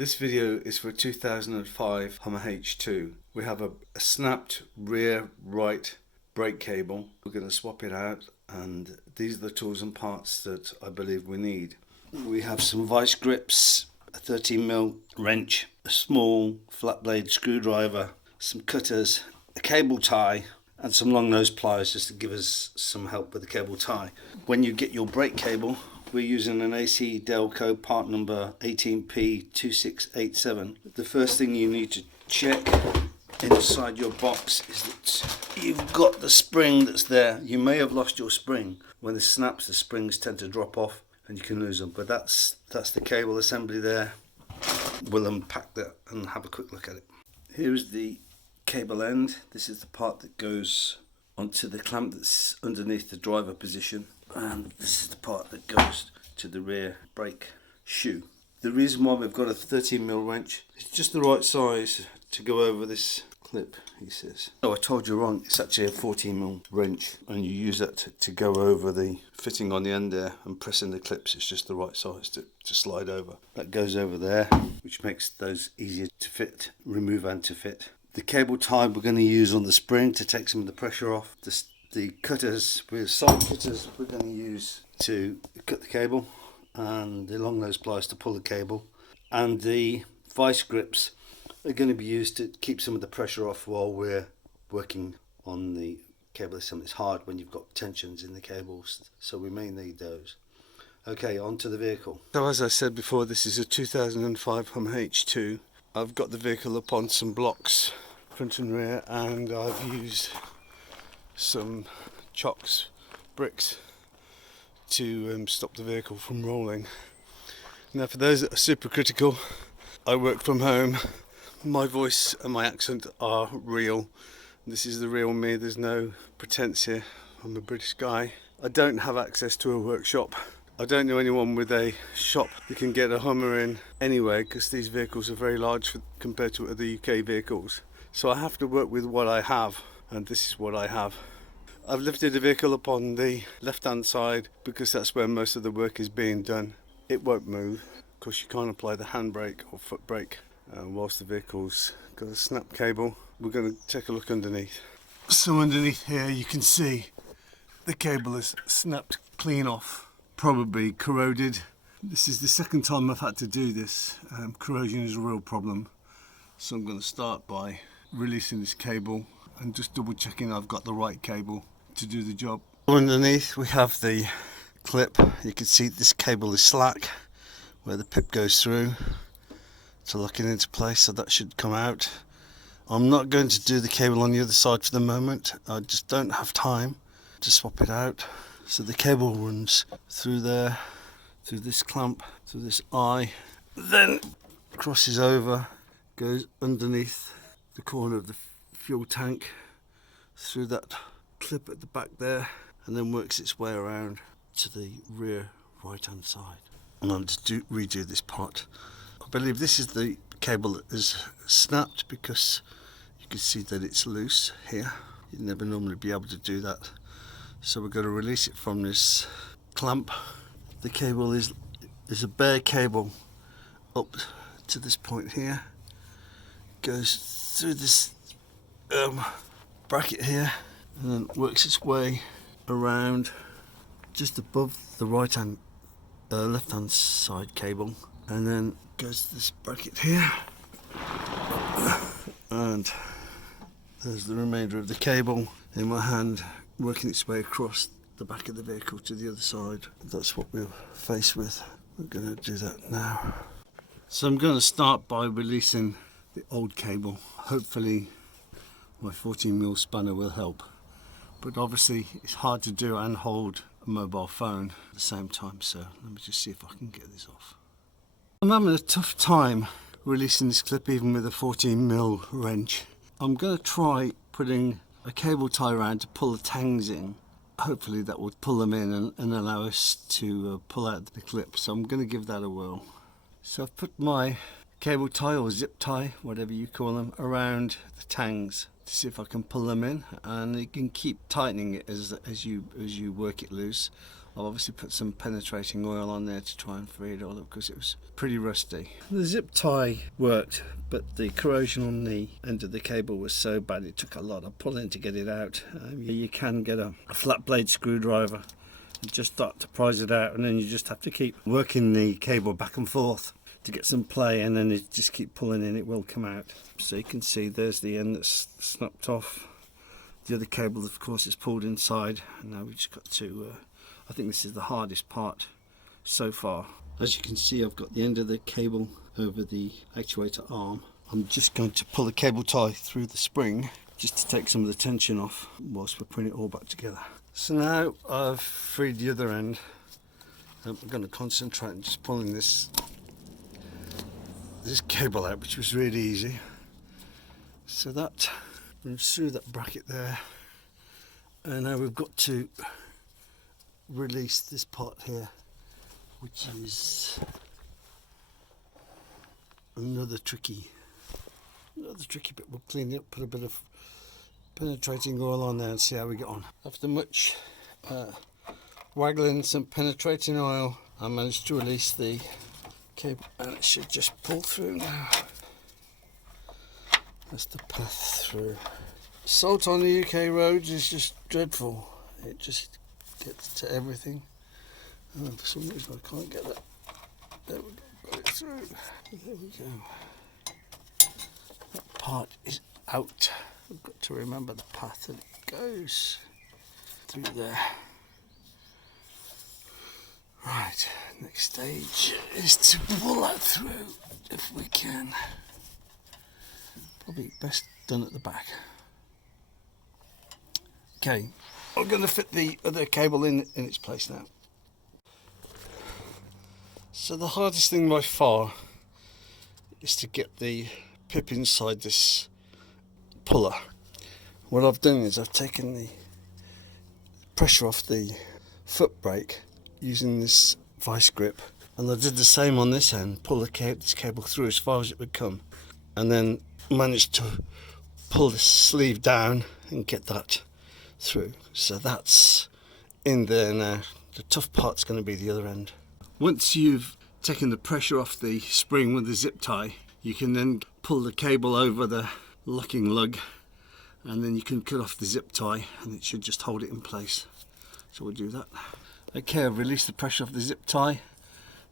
This video is for 2005 Hummer H2. We have a snapped rear right brake cable. We're going to swap it out, and these are the tools and parts that I believe we need. We have some vice grips, a 13mm wrench, a small flat blade screwdriver, some cutters, a cable tie, and some long nose pliers just to give us some help with the cable tie. When you get your brake cable, we're using an AC Delco part number 18P2687. The first thing you need to check inside your box is that you've got the spring that's there. You may have lost your spring. When this snaps, the springs tend to drop off and you can lose them, but that's the cable assembly there. We'll unpack that and have a quick look at it. Here's the cable end. This is the part that goes onto the clamp that's underneath the driver position, and this is the part that goes to the rear brake shoe. The reason why we've got a 13mm wrench, it's just the right size to go over this clip, he says. Oh, I told you wrong, it's actually a 14mm wrench, and you use that to go over the fitting on the end there and pressing the clips. It's just the right size to slide over. That goes over there, which makes those easier to fit, remove and to fit. The cable tie we're going to use on the spring to take some of the pressure off. The cutters, side cutters, we're going to use to cut the cable, and the long nose pliers to pull the cable, and the vice grips are going to be used to keep some of the pressure off while we're working on the cable assembly. It's hard when you've got tensions in the cables, so we may need those. Okay, on to the vehicle. So as I said before, this is a 2005 Hummer H2. I've got the vehicle up on some blocks, front and rear, and I've used some chocks, bricks, to stop the vehicle from rolling. Now, for those that are super critical, I work from home. My voice and my accent are real. This is the real me. There's no pretense here. I'm a British guy. I don't have access to a workshop. I don't know anyone with a shop that can get a Hummer in anyway, because these vehicles are very large compared to other UK vehicles. So I have to work with what I have, and this is what I have. I've lifted the vehicle up on the left hand side because that's where most of the work is being done. It won't move because you can't apply the handbrake or foot brake whilst the vehicle's got a snap cable. We're going to take a look underneath. So underneath here you can see the cable is snapped clean off, probably corroded. This is the second time I've had to do this. Corrosion is a real problem, so I'm going to start by releasing this cable and just double checking I've got the right cable to do the job. Underneath we have the clip. You can see this cable is slack where the pip goes through to lock it into place, so that should come out. I'm not going to do the cable on the other side for the moment. I just don't have time to swap it out. So the cable runs through there, through this clamp, through this eye, then crosses over, goes underneath the corner of the fuel tank, through that clip at the back there, and then works its way around to the rear right hand side. And I'll just redo this part. I believe this is the cable that is snapped because you can see that it's loose here. You'd never normally be able to do that. So we're going to release it from this clamp. The cable is a bare cable up to this point here. Goes through this bracket here and then works its way around just above the left hand side cable, and then goes to this bracket here, and there's the remainder of the cable in my hand working its way across the back of the vehicle to the other side. That's what we're faced with. We're going to do that now. So I'm going to start by releasing the old cable. Hopefully my 14mm spanner will help, but obviously it's hard to do and hold a mobile phone at the same time, so let me just see if I can get this off. I'm having a tough time releasing this clip even with a 14mm wrench. I'm going to try putting a cable tie around to pull the tangs in. Hopefully that will pull them in and allow us to pull out the clip, so I'm going to give that a whirl. So I've put my cable tie or zip tie, whatever you call them, around the tangs to see if I can pull them in, and you can keep tightening it as you work it loose. I've obviously put some penetrating oil on there to try and free it all up because it was pretty rusty. The zip tie worked, but the corrosion on the end of the cable was so bad it took a lot of pulling to get it out. You can get a flat blade screwdriver and just start to prise it out, and then you just have to keep working the cable back and forth to get some play, and then it just keep pulling and it will come out. So you can see there's the end that's snapped off. The other cable of course is pulled inside, and now we've just got to I think this is the hardest part so far. As you can see, I've got the end of the cable over the actuator arm. I'm just going to pull the cable tie through the spring just to take some of the tension off whilst we're putting it all back together. So now I've freed the other end. I'm going to concentrate on just pulling this cable out, which was really easy. So that moves through that bracket there, and now we've got to release this part here, which is another tricky bit. We'll clean it up, put a bit of penetrating oil on there and see how we get on. After much waggling some penetrating oil, I managed to release the cable, and it should just pull through now. That's the path through. Salt on the UK roads is just dreadful. It just gets to everything. And for some reason I can't get that. There we go, got it through. There we go. That part is out. I've got to remember the path that it goes through there. Right, next stage is to pull that through if we can. Probably best done at the back. Okay, I'm going to fit the other cable in its place now. So the hardest thing by far is to get the pip inside this puller. What I've done is I've taken the pressure off the foot brake using this vice grip, and I did the same on this end, pull this cable through as far as it would come, and then managed to pull the sleeve down and get that through. So that's in there now. The tough part's going to be the other end. Once you've taken the pressure off the spring with the zip tie, you can then pull the cable over the locking lug, and then you can cut off the zip tie and it should just hold it in place. So we'll do that. Okay, I've released the pressure off the zip tie,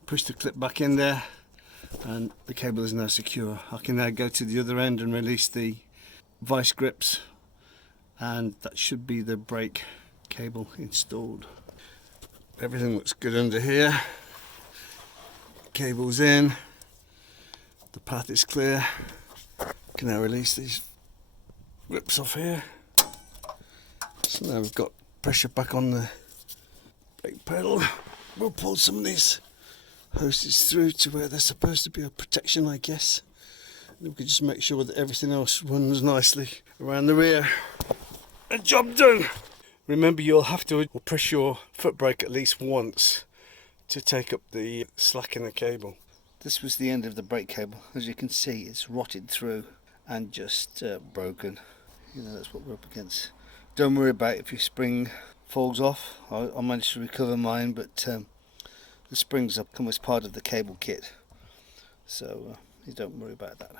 pushed the clip back in there, and the cable is now secure. I can now go to the other end and release the vice grips, and that should be the brake cable installed. Everything looks good under here. Cable's in, the path is clear. Can now release these grips off here. So now we've got pressure back on the brake pedal. We'll pull some of these hoses through to where they're supposed to be a protection, I guess. And we can just make sure that everything else runs nicely around the rear. And job done! Remember, you'll have to press your foot brake at least once to take up the slack in the cable. This was the end of the brake cable. As you can see, it's rotted through and just broken. You know, that's what we're up against. Don't worry about if your spring falls off. I managed to recover mine, but the springs have come as part of the cable kit, so you don't worry about that.